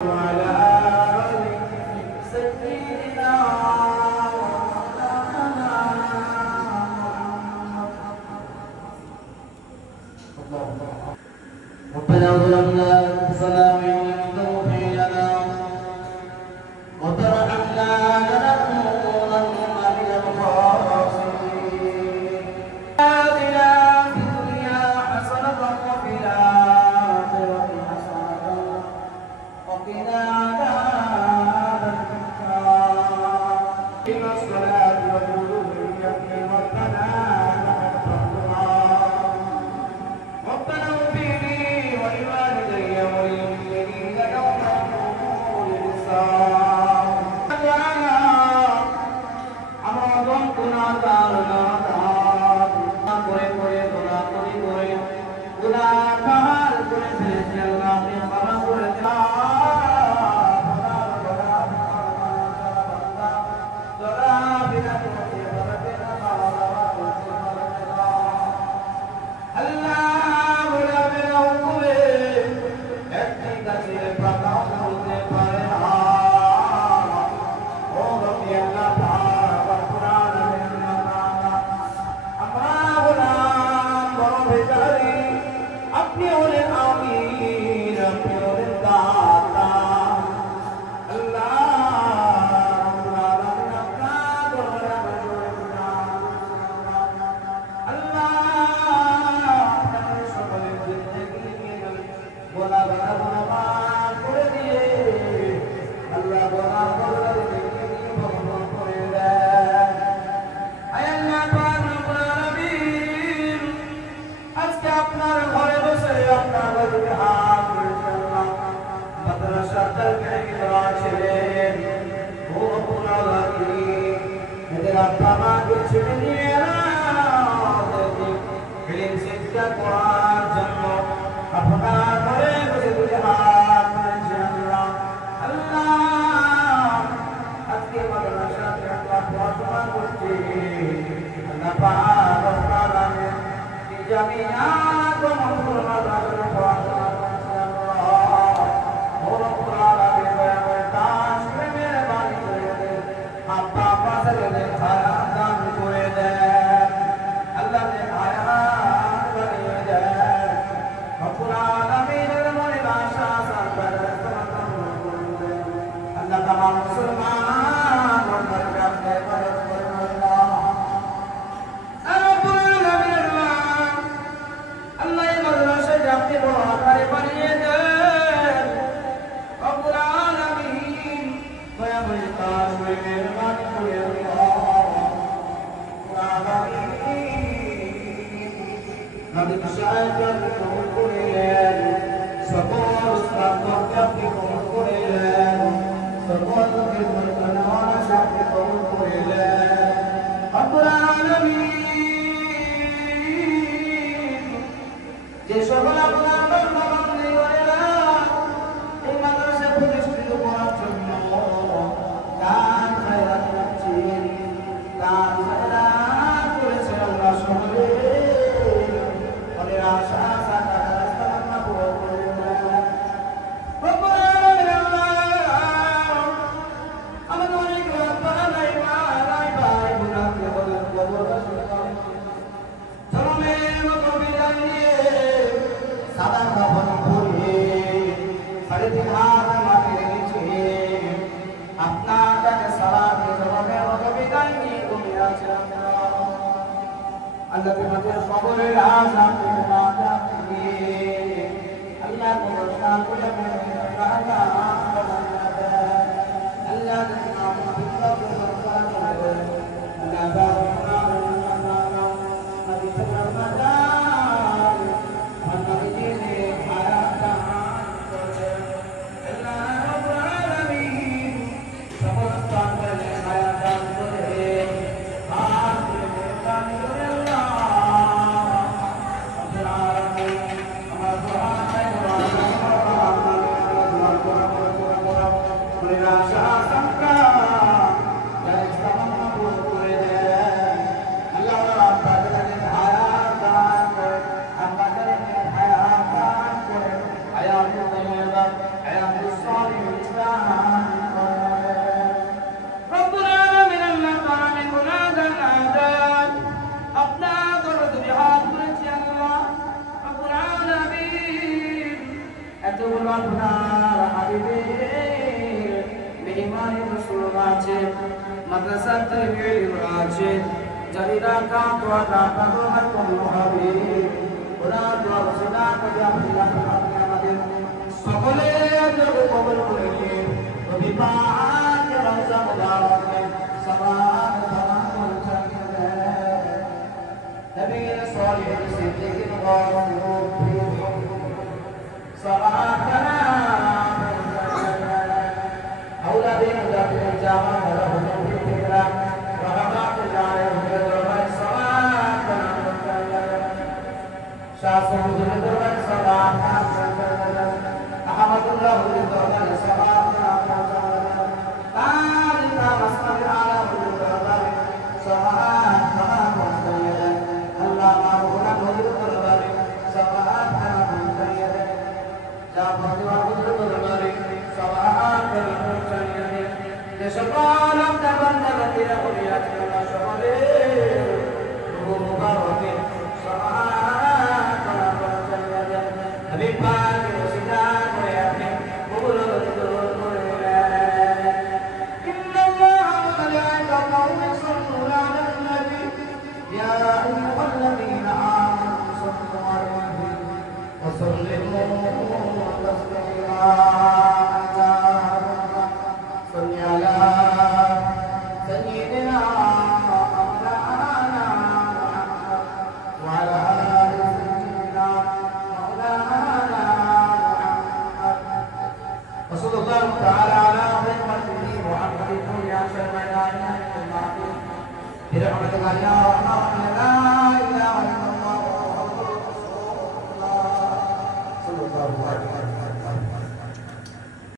ربنا ظلمنا أنفسنا وإن لم تغفر لنا وترحمنا لنكونن من الخاسرين. آتنا في الدنيا حسنة وفي الآخرة حسنة وقنا عذاب النار. إن الصلاة والنور ربنا Bye-bye. التنبيه الراشد جريرا كانت وكانت وكانت محبين ونادى وصداق بأمر الله محمد সকলে জগৎ কবুল করে নিন রবিবার রমজান মুবারক সবার সমান চাহিদা নবীর সালিহিন সিদ্দিকিন গফুর সবাকনা আওলাদে মুজাহিদিন জামা ওয়া হুজুর ফিকরা রাহমাতুল্লাহ আলাইহি দরবার সবাকনা শাসন দরবার সবাকনা আহমদুল্লাহ দরবার সবাকনা তালিকা মাসমাল আলা দরবার সবাকনা আল্লাহ মাওলানা নবীর দরবার সবাকনা সকল বান্দাদের হরিয়াত করা সকলে মুবারকে সবাকনা হাবিব পাক ওসিলা করে আপনি কবুল করে ইন্নাল্লাহা ওয়া মালাইকাতাহু ইউসাল্লুনা আলান নবী ইয়া আইয়ুহাল্লাযীনা আমানু সাল্লু আলাইহি ওয়া সাল্লিমু তাসলিমা صل على سيدنا مولانا محمد وعلى آل سيدنا مولانا محمد وصلى الله تعالى على خير خلقه وعلى آله وصحبه وسلم برحمتك يا ارحم